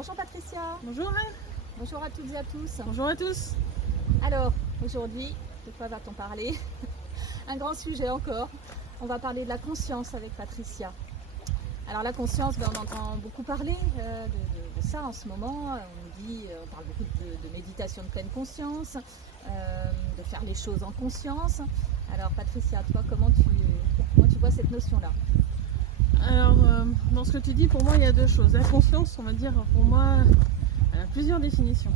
Bonjour Patricia. Bonjour Anne. Bonjour à toutes et à tous. Bonjour à tous. Alors, aujourd'hui, de quoi va-t-on parler? Un grand sujet encore. On va parler de la conscience avec Patricia. Alors la conscience, on entend beaucoup parler de ça en ce moment. On parle beaucoup de méditation de pleine conscience, de faire les choses en conscience. Alors Patricia, toi, comment tu vois cette notion-là? Alors, dans ce que tu dis, pour moi, il y a deux choses. La conscience, on va dire, pour moi, elle a plusieurs définitions.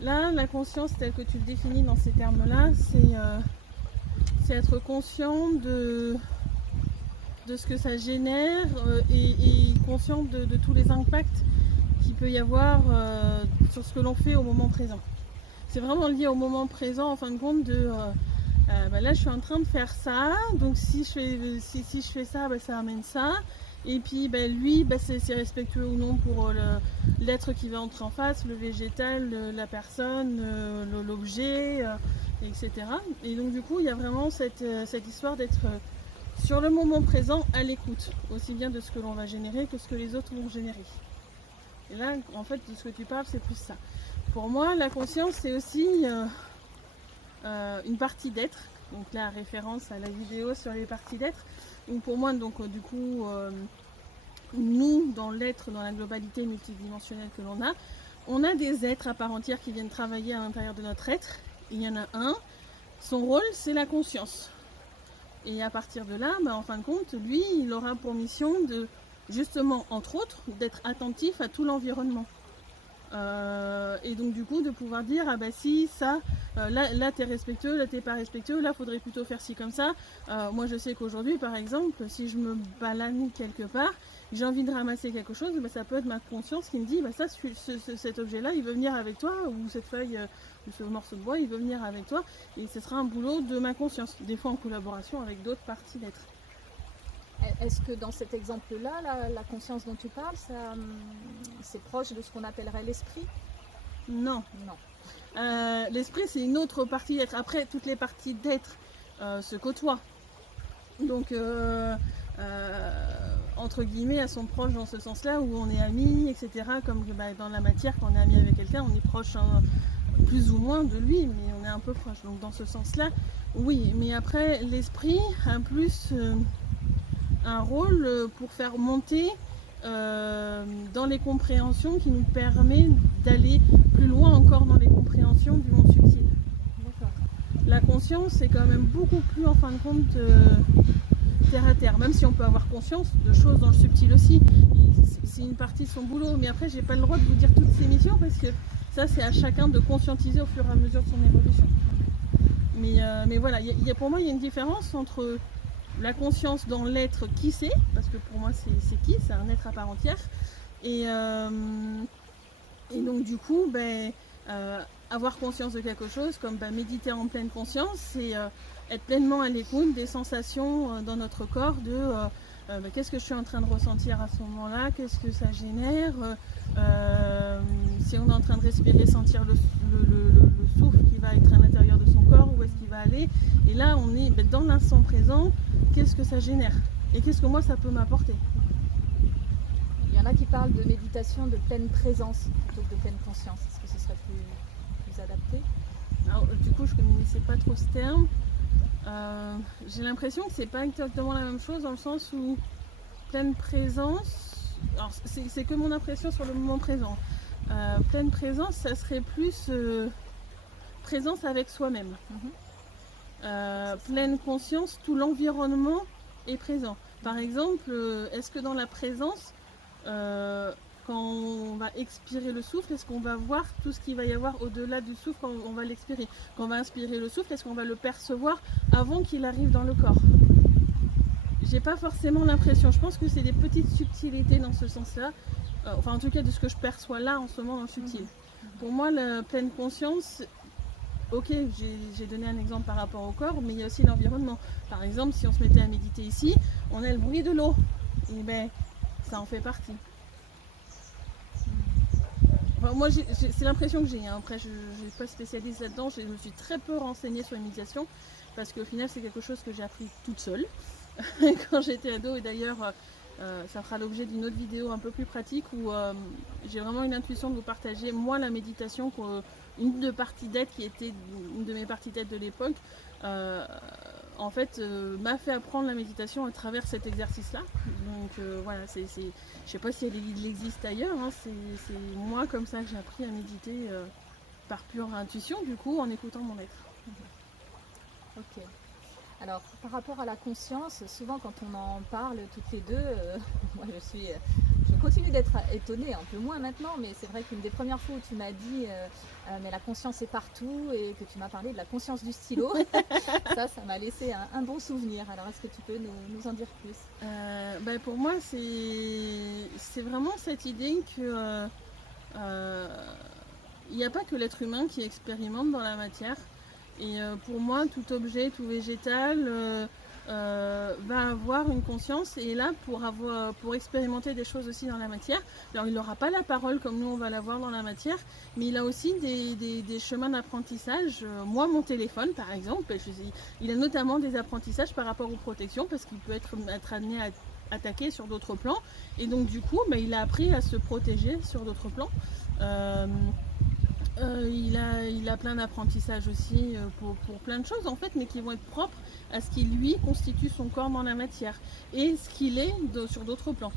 Là, la conscience, telle que tu le définis dans ces termes-là, c'est être conscient de ce que ça génère et conscient de tous les impacts qu'il peut y avoir sur ce que l'on fait au moment présent. C'est vraiment lié au moment présent, en fin de compte, là je suis en train de faire ça, donc si je fais ça, ça amène ça. Et puis lui, c'est respectueux ou non pour l'être qui va entrer en face, le végétal, la personne, l'objet, etc. Et donc du coup, il y a vraiment cette histoire d'être sur le moment présent, à l'écoute, aussi bien de ce que l'on va générer que ce que les autres vont générer. Et là, en fait, de ce que tu parles, c'est plus ça. Pour moi, la conscience, c'est aussi une partie d'être. Donc là, référence à la vidéo sur les parties d'être. Donc pour moi, du coup, nous, dans l'être, dans la globalité multidimensionnelle que l'on a, on a des êtres à part entière qui viennent travailler à l'intérieur de notre être. Il y en a un. Son rôle, c'est la conscience. Et à partir de là, en fin de compte, lui, il aura pour mission de, justement, entre autres, d'être attentif à tout l'environnement. Et donc du coup de pouvoir dire si ça là t'es respectueux, là t'es pas respectueux, là faudrait plutôt faire ci comme ça. Moi je sais qu'aujourd'hui par exemple, si je me balade quelque part, j'ai envie de ramasser quelque chose, ça peut être ma conscience qui me dit cet objet là il veut venir avec toi, ou cette feuille ou ce morceau de bois il veut venir avec toi, et ce sera un boulot de ma conscience, des fois en collaboration avec d'autres parties d'être. Est-ce que dans cet exemple-là, la conscience dont tu parles, c'est proche de ce qu'on appellerait l'esprit? Non. L'esprit, c'est une autre partie d'être. Après, toutes les parties d'être se côtoient. Donc, entre guillemets, elles sont proches dans ce sens-là, où on est amis, etc. Comme dans la matière, quand on est ami avec quelqu'un, on est proche plus ou moins de lui, mais on est un peu proche. Donc, dans ce sens-là, oui. Mais après, l'esprit a plus un rôle pour faire monter dans les compréhensions, qui nous permet d'aller plus loin encore dans les compréhensions du monde subtil. D'accord. La conscience, c'est quand même beaucoup plus en fin de compte terre à terre, même si on peut avoir conscience de choses dans le subtil aussi. C'est une partie de son boulot, mais après j'ai pas le droit de vous dire toutes ces missions, parce que ça c'est à chacun de conscientiser au fur et à mesure de son évolution. Mais voilà, pour moi il y a une différence entre la conscience dans l'être qui c'est, parce que pour moi c'est qui, c'est un être à part entière, et donc du coup avoir conscience de quelque chose, comme méditer en pleine conscience, c'est être pleinement à l'écoute des sensations dans notre corps, de qu'est-ce que je suis en train de ressentir à ce moment-là, qu'est-ce que ça génère, si on est en train de respirer, sentir le souffle qui va être à l'intérieur de son corps, où est-ce qu'il va aller, et là on est dans l'instant présent, qu'est-ce que ça génère et qu'est-ce que moi ça peut m'apporter. Il y en a qui parlent de méditation de pleine présence plutôt que de pleine conscience. Est-ce que ce serait plus adapté? Alors, du coup, je ne connaissais pas trop ce terme. J'ai l'impression que c'est pas exactement la même chose, dans le sens où pleine présence, alors c'est que mon impression sur le moment présent. Pleine présence, ça serait plus présence avec soi-même. Pleine conscience, tout l'environnement est présent. Par exemple, est-ce que dans la présence, quand on va expirer le souffle, est-ce qu'on va voir tout ce qu'il va y avoir au-delà du souffle quand on va l'expirer? Quand on va inspirer le souffle, est-ce qu'on va le percevoir avant qu'il arrive dans le corps? J'ai pas forcément l'impression. Je pense que c'est des petites subtilités dans ce sens-là. Enfin, en tout cas, de ce que je perçois là en ce moment dans le subtil. Pour moi, la pleine conscience, ok, j'ai donné un exemple par rapport au corps, mais il y a aussi l'environnement. Par exemple, si on se mettait à méditer ici, on a le bruit de l'eau. Et ça en fait partie. Enfin, moi, c'est l'impression que j'ai. Après, je ne suis pas spécialiste là-dedans. Je me suis très peu renseignée sur les méditations, parce qu'au final, c'est quelque chose que j'ai appris toute seule quand j'étais ado. Et d'ailleurs, ça fera l'objet d'une autre vidéo un peu plus pratique où j'ai vraiment une intuition de vous partager, moi, la méditation, une de partie d'aide qui était une de mes parties d'aide de l'époque, en fait, m'a fait apprendre la méditation à travers cet exercice-là. Donc voilà, je ne sais pas si il existe ailleurs, hein, c'est moi comme ça que j'ai appris à méditer par pure intuition, du coup, en écoutant mon être. Ok. Alors, par rapport à la conscience, souvent quand on en parle toutes les deux, moi je continue d'être étonnée, un peu moins maintenant, mais c'est vrai qu'une des premières fois où tu m'as dit mais la conscience est partout et que tu m'as parlé de la conscience du stylo, ça m'a laissé un bon souvenir. Alors, est-ce que tu peux nous en dire plus? Pour moi, c'est vraiment cette idée que il n'y a pas que l'être humain qui expérimente dans la matière. Et pour moi, tout objet, tout végétal va avoir une conscience et est là pour expérimenter des choses aussi dans la matière. Alors il n'aura pas la parole comme nous on va l'avoir dans la matière, mais il a aussi des chemins d'apprentissage. Moi, mon téléphone par exemple, il a notamment des apprentissages par rapport aux protections parce qu'il peut être amené à attaquer sur d'autres plans. Et donc du coup, il a appris à se protéger sur d'autres plans. Il a plein d'apprentissages aussi pour plein de choses en fait, mais qui vont être propres à ce qui lui constitue son corps dans la matière et ce qu'il est sur d'autres plans.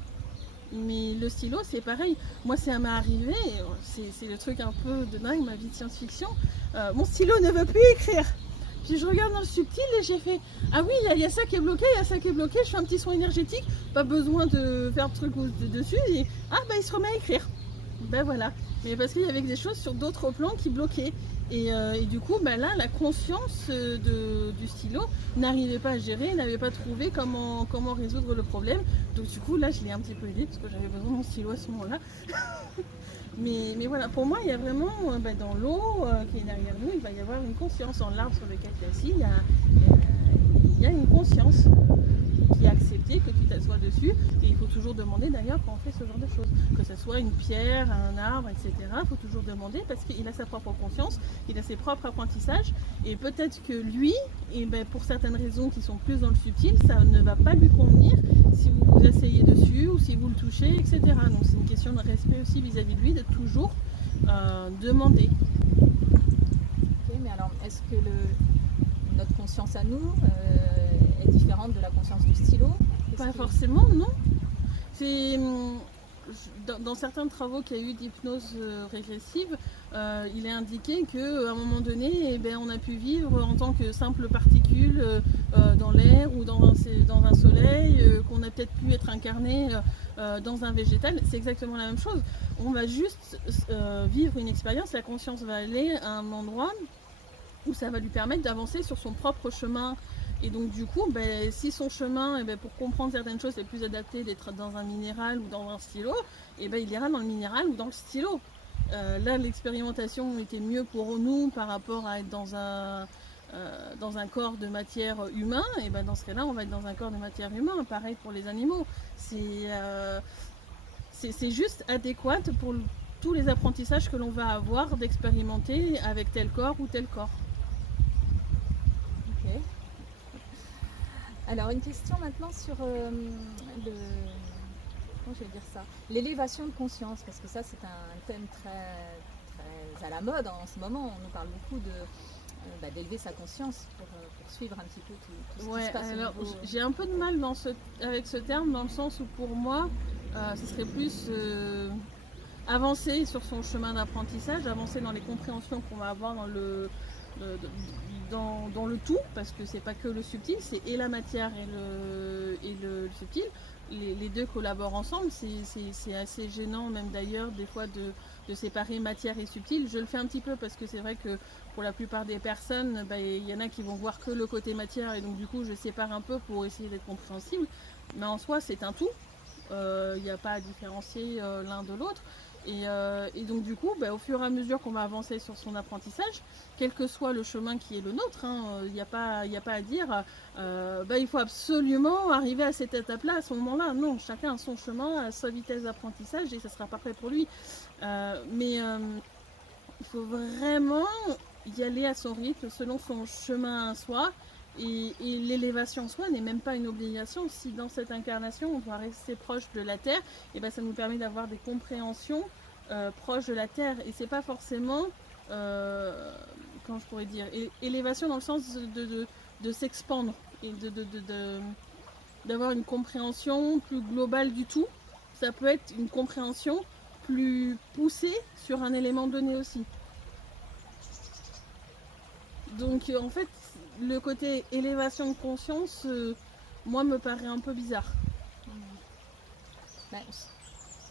Mais le stylo c'est pareil, moi ça m'est arrivé, c'est le truc un peu de dingue, ma vie de science-fiction, mon stylo ne veut plus écrire. Puis je regarde dans le subtil et j'ai fait ah oui, il y a ça qui est bloqué, je fais un petit soin énergétique, pas besoin de faire de trucs dessus et il se remet à écrire. Ben voilà, mais parce qu'il y avait des choses sur d'autres plans qui bloquaient. Et du coup, là, la conscience du stylo n'arrivait pas à gérer, n'avait pas trouvé comment résoudre le problème. Donc du coup, là, je l'ai un petit peu aidé parce que j'avais besoin de mon stylo à ce moment-là. mais voilà, pour moi, il y a vraiment, dans l'eau qui est derrière nous, il va y avoir une conscience. Dans l'arbre sur lequel tu es assis, il y a une conscience qui est acceptée, que tu t'assois dessus. Et il faut toujours demander d'ailleurs quand on fait ce genre de choses. Que ce soit une pierre, un arbre, etc. Il faut toujours demander parce qu'il a sa propre conscience, il a ses propres apprentissages. Et peut-être que lui, pour certaines raisons qui sont plus dans le subtil, ça ne va pas lui convenir si vous vous asseyez dessus ou si vous le touchez, etc. Donc c'est une question de respect aussi vis-à-vis de lui, de toujours demander. Ok, mais alors est-ce que notre conscience à nous est différente de la conscience du stylo? Pas forcément, non. C'est dans certains travaux qu'il y a eu d'hypnose régressive, il est indiqué qu'à un moment donné, on a pu vivre en tant que simple particule dans l'air ou dans un soleil, qu'on a peut-être pu être incarné dans un végétal. C'est exactement la même chose. On va juste vivre une expérience, la conscience va aller à un endroit où ça va lui permettre d'avancer sur son propre chemin. Et donc du coup, si son chemin, pour comprendre certaines choses, c'est plus adapté d'être dans un minéral ou dans un stylo, il ira dans le minéral ou dans le stylo. Là, l'expérimentation était mieux pour nous par rapport à être dans un corps de matière humain. Et dans ce cas-là, on va être dans un corps de matière humain. Pareil pour les animaux. C'est juste adéquat pour tous les apprentissages que l'on va avoir d'expérimenter avec tel corps ou tel corps. Ok. Alors une question maintenant sur l'élévation de conscience, parce que ça c'est un thème très à la mode en ce moment. On nous parle beaucoup d'élever sa conscience pour suivre un petit peu tout ce qui se passe. Alors, j'ai un peu de mal avec ce terme, dans le sens où pour moi ce serait plus avancer sur son chemin d'apprentissage, avancer dans les compréhensions qu'on va avoir dans le tout, parce que c'est pas que le subtil, c'est et la matière et le subtil. Les deux collaborent ensemble. C'est assez gênant même d'ailleurs des fois de séparer matière et subtil. Je le fais un petit peu parce que c'est vrai que pour la plupart des personnes, il y en a qui vont voir que le côté matière et donc du coup je sépare un peu pour essayer d'être compréhensible, mais en soi c'est un tout. Il n'y a pas à différencier l'un de l'autre. Et donc du coup, au fur et à mesure qu'on va avancer sur son apprentissage, quel que soit le chemin qui est le nôtre, il n'y a pas à dire il faut absolument arriver à cette étape-là, à ce moment-là. Non, chacun a son chemin, à sa vitesse d'apprentissage et ça sera parfait pour lui. Mais il faut vraiment y aller à son rythme, selon son chemin à soi. Et l'élévation en soi n'est même pas une obligation. Si dans cette incarnation on doit rester proche de la Terre, et ben ça nous permet d'avoir des compréhensions proches de la Terre. Et c'est pas forcément, comment je pourrais dire, élévation dans le sens de s'expandre et d'avoir une compréhension plus globale du tout. Ça peut être une compréhension plus poussée sur un élément donné aussi. Donc en fait, le côté élévation de conscience, moi, me paraît un peu bizarre. Ben,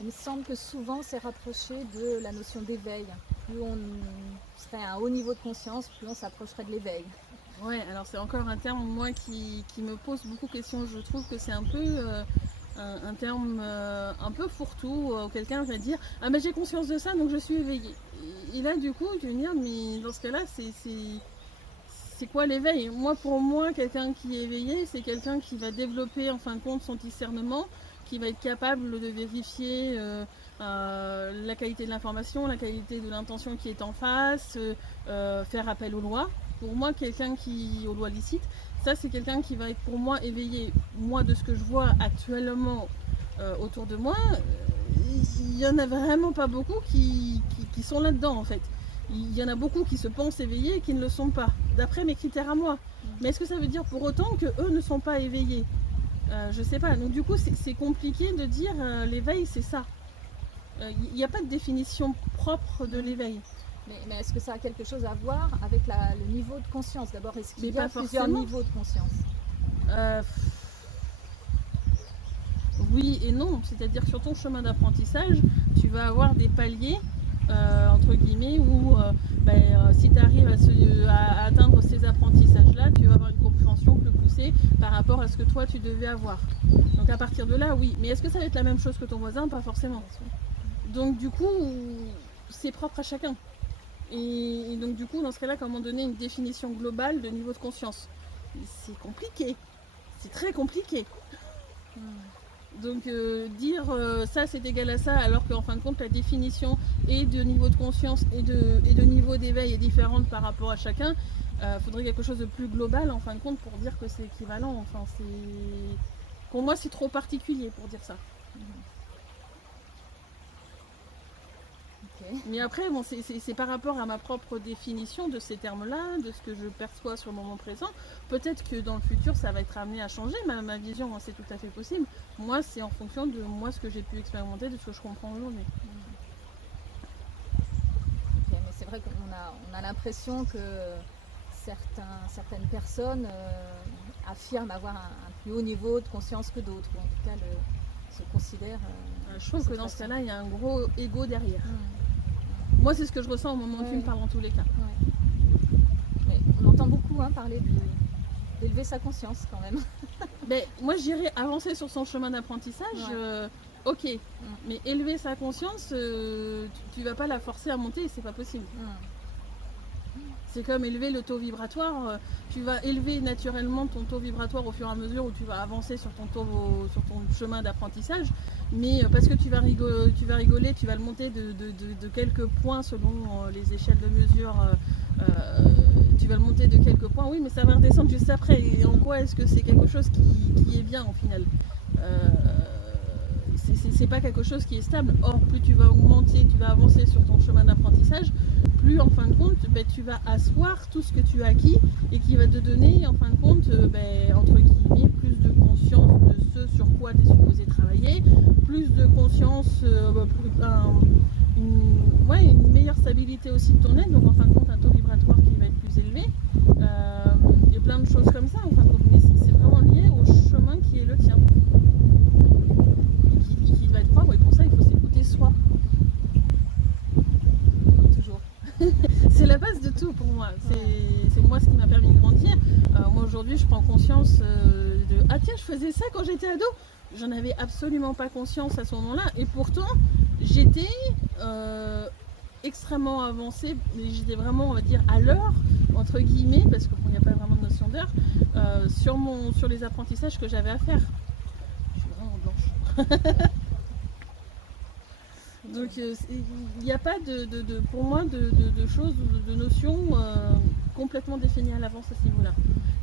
il me semble que souvent c'est rapproché de la notion d'éveil. Plus on serait à un haut niveau de conscience, plus on s'approcherait de l'éveil. Ouais, alors c'est encore un terme, moi, qui me pose beaucoup de questions. Je trouve que c'est un peu un terme un peu fourre-tout, où quelqu'un va dire « Ah ben j'ai conscience de ça, donc je suis éveillé ». Et là, du coup, tu vas me dire « Mais dans ce cas-là, c'est quoi l'éveil ?» Moi, pour moi, quelqu'un qui est éveillé, c'est quelqu'un qui va développer, en fin de compte, son discernement, qui va être capable de vérifier la qualité de l'information, la qualité de l'intention qui est en face, faire appel aux lois. Pour moi, quelqu'un aux lois licites, ça c'est quelqu'un qui va être pour moi éveillé. Moi, de ce que je vois actuellement autour de moi, il n'y en a vraiment pas beaucoup qui sont là-dedans en fait. Il y en a beaucoup qui se pensent éveillés et qui ne le sont pas, d'après mes critères à moi. Mais est-ce que ça veut dire pour autant qu'eux ne sont pas éveillés ? Je sais pas. Donc du coup, c'est compliqué de dire l'éveil, c'est ça. Il n'y a pas de définition propre de l'éveil. Mais est-ce que ça a quelque chose à voir avec le niveau de conscience ? D'abord, est-ce qu'il y a plusieurs niveaux de conscience ? Oui et non. C'est-à-dire que sur ton chemin d'apprentissage, tu vas avoir des paliers, entre guillemets, où si tu arrives à atteindre ces apprentissages-là, tu vas avoir une compréhension plus poussée par rapport à ce que toi, tu devais avoir. Donc à partir de là, oui. Mais est-ce que ça va être la même chose que ton voisin ? Pas forcément. Donc du coup, c'est propre à chacun. Et donc du coup, dans ce cas-là, comment donner une définition globale de niveau de conscience ? C'est compliqué. C'est très compliqué. Donc dire ça c'est égal à ça, alors qu'en fin de compte la définition et de niveau de conscience et de niveau d'éveil est différente par rapport à chacun, faudrait quelque chose de plus global en fin de compte pour dire que c'est équivalent. Enfin, pour moi c'est trop particulier pour dire ça. Okay. Mais après, bon, c'est par rapport à ma propre définition de ces termes-là, de ce que je perçois sur le moment présent. Peut-être que dans le futur, ça va être amené à changer. Ma vision, c'est tout à fait possible. Moi, c'est en fonction de moi, ce que j'ai pu expérimenter, de ce que je comprends aujourd'hui. Okay, mais c'est vrai qu'on a l'impression que certaines personnes affirment avoir un plus haut niveau de conscience que d'autres, ou en tout cas se considèrent... je trouve que dans ce cas-là, il y a un gros ego derrière. Moi, c'est ce que je ressens au moment où tu me parles en tous les cas. Ouais. Mais on entend beaucoup parler d'élever sa conscience quand même. Mais moi, j'irais avancer sur son chemin d'apprentissage. Ok, mais élever sa conscience, tu vas pas la forcer à monter, c'est pas possible. C'est comme élever le taux vibratoire. Tu vas élever naturellement ton taux vibratoire au fur et à mesure où tu vas avancer sur ton chemin d'apprentissage. Mais parce que tu vas rigoler, tu vas le monter de quelques points selon les échelles de mesure. Tu vas le monter de quelques points, oui, mais ça va redescendre juste après. Et en quoi est-ce que c'est quelque chose qui est bien au final ? C'est pas quelque chose qui est stable. Or, plus tu vas augmenter, tu vas avancer sur ton chemin d'apprentissage, plus en fin de compte, tu vas asseoir tout ce que tu as acquis et qui va te donner, en fin de compte, entre guillemets, plus de conscience de ce sur quoi tu es supposé travailler, plus de conscience, une meilleure stabilité aussi de ton être, donc en fin de compte, un taux vibratoire qui va être plus élevé, et plein de choses comme ça, en fin de compte. Mais c'est vraiment lié au chemin qui est le tien. Qui va être propre, et pour ça il faut s'écouter soi. Comme toujours. C'est la base de tout pour moi. C'est moi ce qui m'a permis de grandir. Moi aujourd'hui je prends conscience de ah tiens, je faisais ça quand j'étais ado. J'en avais absolument pas conscience à ce moment-là, et pourtant j'étais extrêmement avancée, mais j'étais vraiment, on va dire, à l'heure entre guillemets, parce qu'il n'y a pas vraiment de notion d'heure, sur les apprentissages que j'avais à faire. Je suis vraiment blanche. Donc il n'y a pas pour moi de choses ou de notions complètement définies à l'avance à ce niveau-là.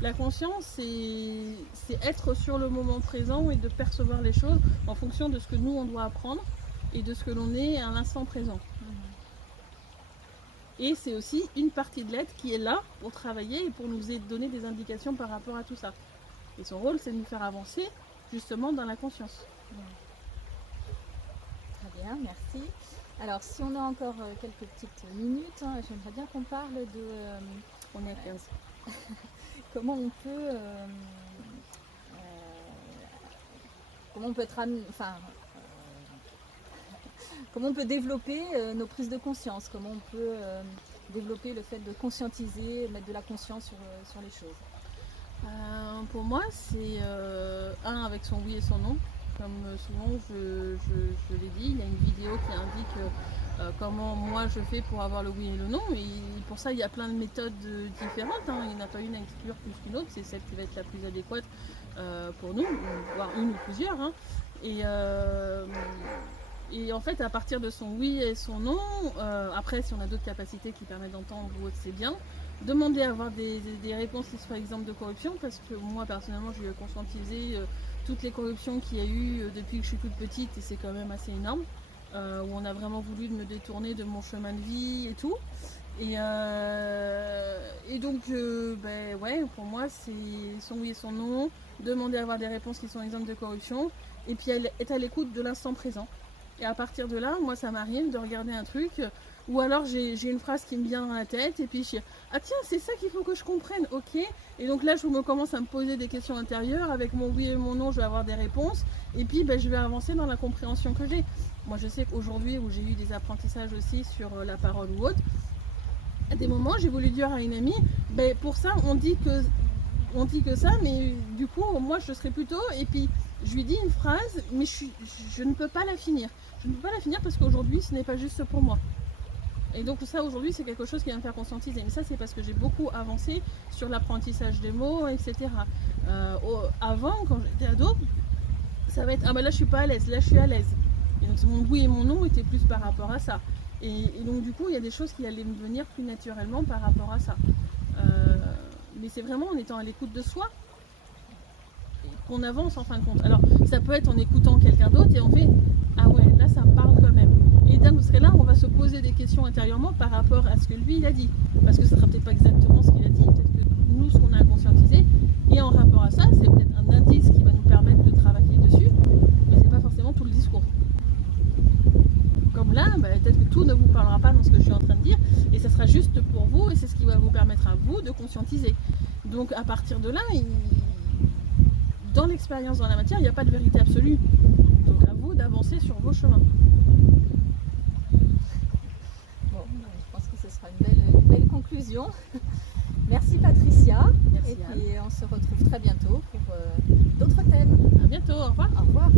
La conscience, c'est être sur le moment présent et de percevoir les choses en fonction de ce que nous, on doit apprendre et de ce que l'on est à l'instant présent. Et c'est aussi une partie de l'être qui est là pour travailler et pour nous donner des indications par rapport à tout ça. Et son rôle, c'est de nous faire avancer justement dans la conscience. Très bien, merci. Alors, si on a encore quelques petites minutes, hein, j'aimerais bien qu'on parle de On est à 15. comment on peut être comment on peut développer nos prises de conscience, comment on peut développer le fait de conscientiser, mettre de la conscience sur les choses. Pour moi, c'est avec son oui et son non. Comme souvent je l'ai dit, il y a une vidéo qui indique comment moi je fais pour avoir le oui et le non. Et pour ça, il y a plein de méthodes différentes. Hein. Il n'y en a pas une à exclure plus qu'une autre. C'est celle qui va être la plus adéquate pour nous, voire une ou plusieurs. Hein. Et en fait, à partir de son oui et son non, après, si on a d'autres capacités qui permettent d'entendre ou autre, c'est bien. Demander à avoir des réponses qui soient exemptes de corruption, parce que moi, personnellement, j'ai conscientisé toutes les corruptions qu'il y a eu depuis que je suis toute petite, et c'est quand même assez énorme, où on a vraiment voulu me détourner de mon chemin de vie et tout. Et donc, pour moi, c'est son oui et son non, demander à avoir des réponses qui sont exemptes de corruption, et puis être à l'écoute de l'instant présent. Et à partir de là, moi, ça m'arrive de regarder un truc, ou alors j'ai une phrase qui me vient dans la tête, et puis je dis « Ah tiens, c'est ça qu'il faut que je comprenne, ok ». Et donc là, je me commence à me poser des questions intérieures, avec mon oui et mon non, je vais avoir des réponses, et puis je vais avancer dans la compréhension que j'ai. Moi, je sais qu'aujourd'hui, où j'ai eu des apprentissages aussi sur la parole ou autre, à des moments, j'ai voulu dire à une amie, pour ça, on dit que ça, mais du coup, moi, je serais plutôt, et puis je lui dis une phrase, mais je ne peux pas la finir. Je ne peux pas la finir parce qu'aujourd'hui, ce n'est pas juste pour moi. Et donc ça, aujourd'hui, c'est quelque chose qui va me faire conscientiser. Mais ça, c'est parce que j'ai beaucoup avancé sur l'apprentissage des mots, etc. Avant, quand j'étais ado, ça va être « Ah là, je suis pas à l'aise, là, je suis à l'aise ». Et donc mon oui et mon non étaient plus par rapport à ça. Et donc du coup, il y a des choses qui allaient me venir plus naturellement par rapport à ça. Mais c'est vraiment en étant à l'écoute de soi qu'on avance en fin de compte. Alors, ça peut être en écoutant quelqu'un d'autre et on fait « Ah ouais, là, ça me parle quand même ». Et dans ce cas-là, on va se poser des questions intérieurement par rapport à ce que lui, il a dit. Parce que ce ne sera peut-être pas exactement ce qu'il a dit, peut-être que nous, ce qu'on a à conscientiser. Et en rapport à ça, c'est peut-être un indice qui va nous permettre de travailler dessus, mais ce n'est pas forcément tout le discours. Comme là, peut-être que tout ne vous parlera pas dans ce que je suis en train de dire, et ça sera juste pour vous, et c'est ce qui va vous permettre à vous de conscientiser. Donc à partir de là, dans l'expérience, dans la matière, il n'y a pas de vérité absolue. Donc à vous d'avancer sur vos chemins. Bon, je pense que ce sera une belle conclusion. Merci Patricia. Merci et Anne. puis on se retrouve très bientôt pour d'autres thèmes. À bientôt, au revoir. Au revoir.